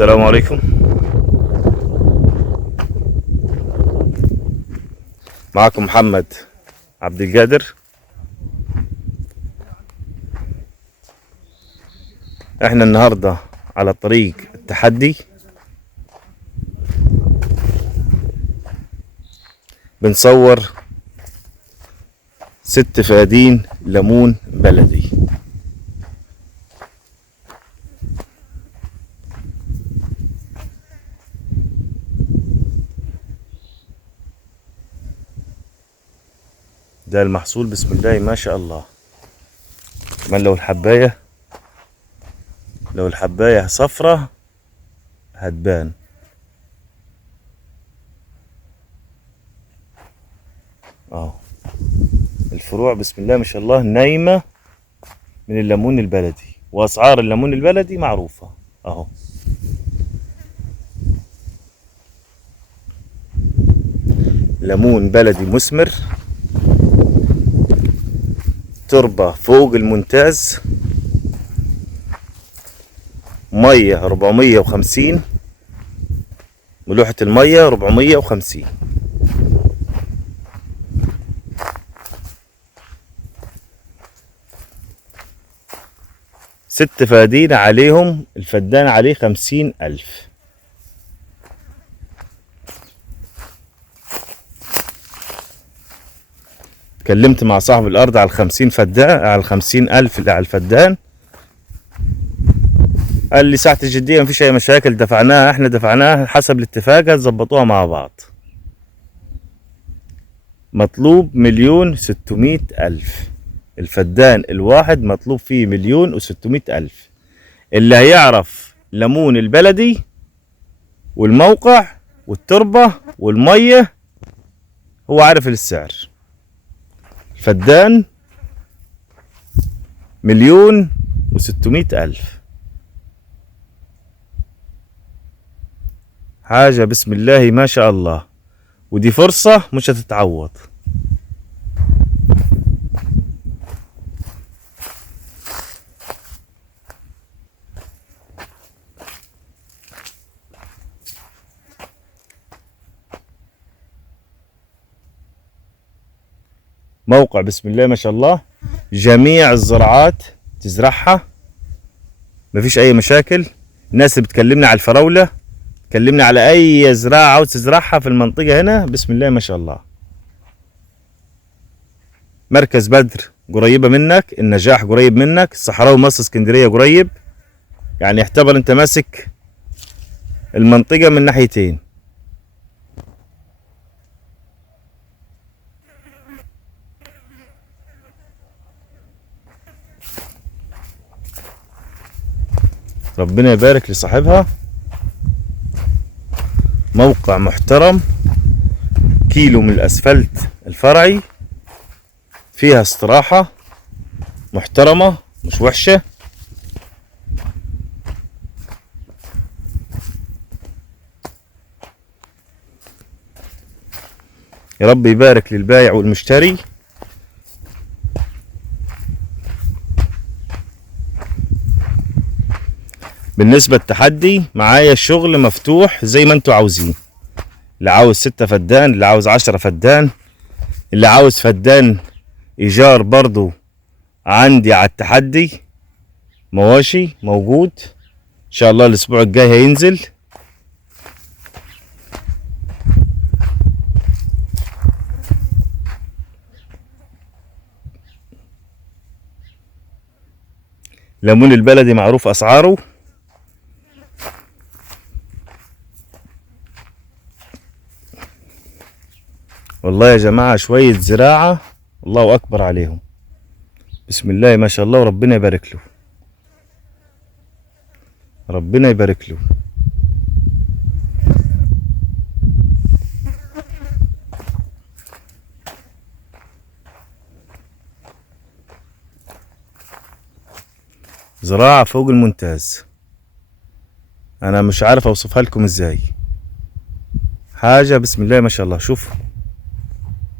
السلام عليكم. معكم محمد عبد القادر. احنا النهاردة على طريق التحدي، بنصور 6 فدان ليمون بلدي. ده المحصول بسم الله ما شاء الله. كمان لو الحباية صفرة هتبان. الفروع بسم الله ما شاء الله نايمة من الليمون البلدي، واسعار الليمون البلدي معروفة اهو. ليمون بلدي مثمر، تربة فوق الممتاز، مية 450، ملوحة المية 450. ست فدان عليهم، الفدان عليه 50,000. اتكلمت مع صاحب الأرض على 50 فدان، على 50,000 اللي على الفدان. قال لي ساعة الجدية مفيش أي مشاكل، دفعناها، احنا دفعناها حسب الاتفاق، ظبطوها مع بعض. مطلوب 1,600,000. الفدان الواحد مطلوب فيه 1,600,000. اللي هيعرف ليمون البلدي والموقع والتربة والمية هو عارف السعر. فدان 1,600,000. حاجة بسم الله ما شاء الله، ودي فرصة مش هتتعوض. موقع بسم الله ما شاء الله، جميع الزراعات تزرعها مفيش اي مشاكل. الناس اللي بتكلمني على الفراولة، تكلمني على اي زراعة عاوز تزرعها في المنطقة هنا بسم الله ما شاء الله. مركز بدر قريبة منك، النجاح قريب منك، الصحراوي مصر اسكندرية قريب، يعني اعتبر انت ماسك المنطقة من ناحيتين. ربنا يبارك لصاحبها. موقع محترم، كيلو من الاسفلت الفرعي، فيها استراحة محترمة مش وحشة. يا رب يبارك للبايع والمشتري. بالنسبة للتحدي معايا الشغل مفتوح زي ما انتوا عاوزين. اللي عاوز 6 فدان، اللي عاوز 10 فدان، اللي عاوز فدان ايجار برضو عندي على التحدي مواشي موجود. ان شاء الله الاسبوع الجاي هينزل. ليمون البلدي معروف اسعاره. والله يا جماعة شوية زراعة الله اكبر عليهم بسم الله ما شاء الله، وربنا يبارك له، ربنا يبارك له. زراعة فوق الممتاز، انا مش عارف اوصفها لكم ازاي. حاجة بسم الله ما شاء الله.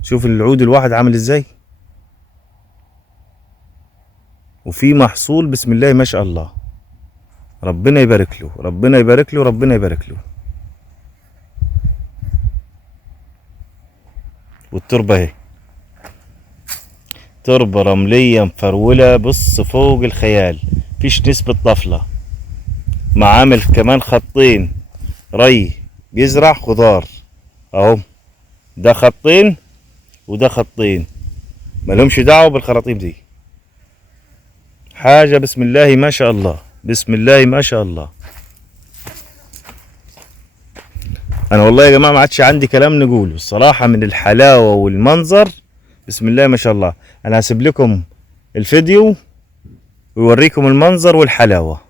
شوف العود الواحد عامل ازاي، وفي محصول بسم الله ما شاء الله. ربنا يبارك له، ربنا يبارك له، ربنا يبارك له. والتربة اهي، تربة رملية مفرولة، بص فوق الخيال، مفيش نسبة طفلة. معامل كمان خطين ري، بيزرع خضار اهو. ده خطين وده خطين، ملهمش دعوة بالخراطيم دي. حاجة بسم الله ما شاء الله، بسم الله ما شاء الله. انا والله يا جماعة ما عادش عندي كلام نقوله الصراحة من الحلاوة والمنظر. بسم الله ما شاء الله. انا هسيب لكم الفيديو ويوريكم المنظر والحلاوة.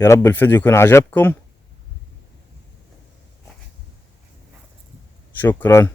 يا رب الفيديو يكون عجبكم. شكرا.